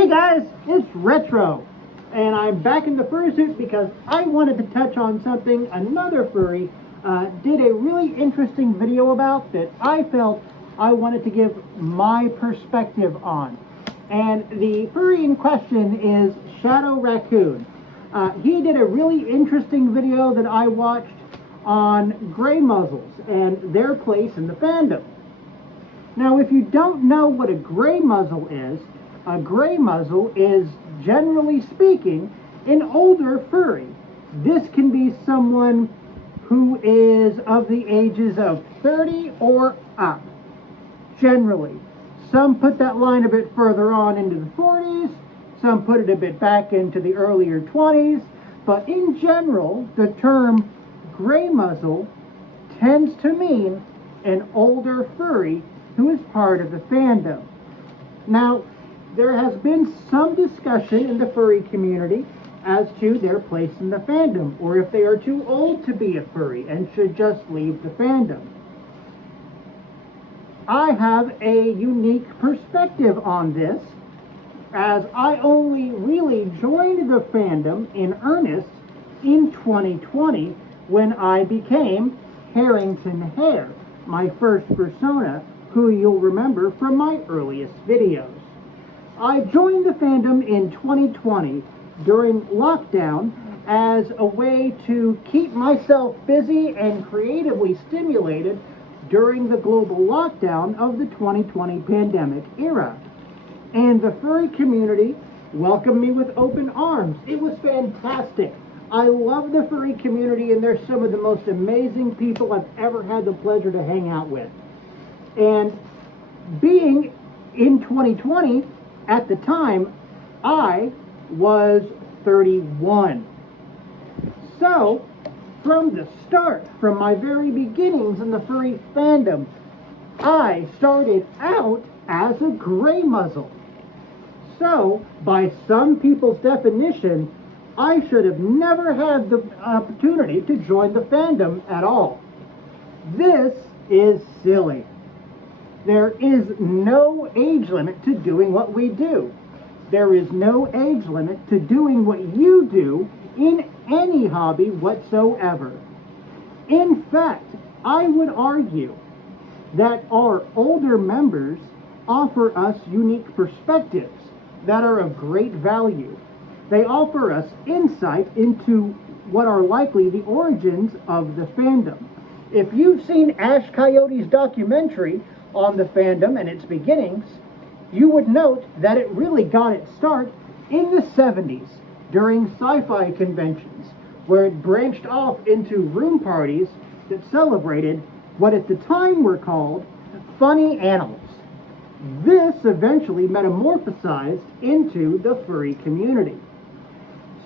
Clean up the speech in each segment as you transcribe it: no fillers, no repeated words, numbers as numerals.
Hey guys, it's Retro, and I'm back in the fursuit because I wanted to touch on something another furry did a really interesting video about that I felt I wanted to give my perspective on. And the furry in question is Shadow Raccoon. He did a really interesting video that I watched on gray muzzles and their place in the fandom. Now, if you don't know what a gray muzzle is, a gray muzzle is, generally speaking, an older furry. This can be someone who is of the ages of 30 or up, generally. Some put that line a bit further on into the 40s, some put it a bit back into the earlier 20s, but in general, the term gray muzzle tends to mean an older furry who is part of the fandom. Now, there has been some discussion in the furry community as to their place in the fandom, or if they are too old to be a furry and should just leave the fandom. I have a unique perspective on this, as I only really joined the fandom in earnest in 2020 when I became Harrington Hare, my first persona, who you'll remember from my earliest videos. I joined the fandom in 2020 during lockdown as a way to keep myself busy and creatively stimulated during the global lockdown of the 2020 pandemic era. And the furry community welcomed me with open arms. It was fantastic. I love the furry community, and they're some of the most amazing people I've ever had the pleasure to hang out with. And being in 2020, at the time, I was 31. So, from the start, from my very beginnings in the furry fandom, I started out as a gray muzzle. So, by some people's definition, I should have never had the opportunity to join the fandom at all. This is silly. There is no age limit to doing what we do. There is no age limit to doing what you do in any hobby whatsoever. In fact, I would argue that our older members offer us unique perspectives that are of great value. They offer us insight into what are likely the origins of the fandom. If you've seen Ash Coyote's documentary on the fandom and its beginnings, you would note that it really got its start in the 70s during sci-fi conventions, where it branched off into room parties that celebrated what at the time were called funny animals. This eventually metamorphosized into the furry community.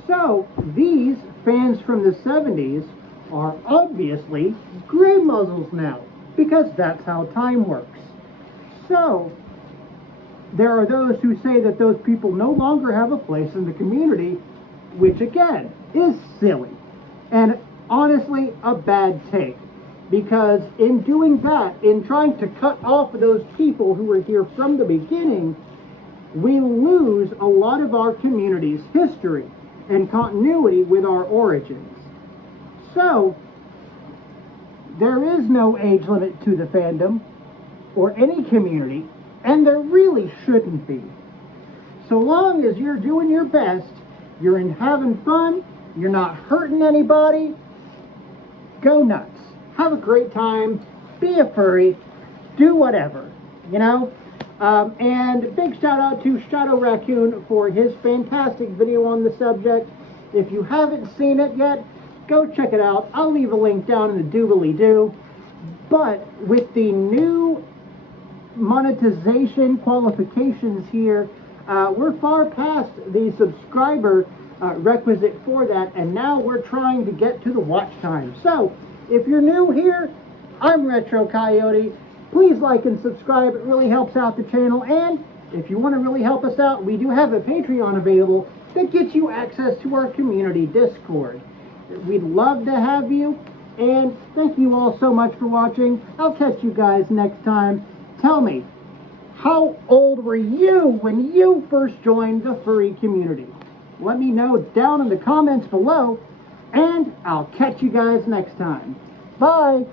So these fans from the 70s are obviously gray muzzles now, because that's how time works. So, there are those who say that those people no longer have a place in the community, which again is silly and honestly a bad take, because in doing that, in trying to cut off those people who were here from the beginning, we lose a lot of our community's history and continuity with our origins. So, there is no age limit to the fandom or any community, and there really shouldn't be. So long as you're doing your best, you're having fun, you're not hurting anybody, go nuts. Have a great time, be a furry, do whatever, you know? And big shout out to Shadow Raccoon for his fantastic video on the subject. If you haven't seen it yet, go check it out. I'll leave a link down in the doobly-doo. But with the new monetization qualifications here, we're far past the subscriber requisite for that, and now we're trying to get to the watch time. So, if you're new here, I'm Retro Coyote. Please like and subscribe. It really helps out the channel. And if you want to really help us out, we do have a Patreon available that gets you access to our community Discord. We'd love to have you. And thank you all so much for watching. I'll catch you guys next time. Tell me, How old were you when you first joined the furry community? Let me know down in the comments below, and I'll catch you guys next time. Bye!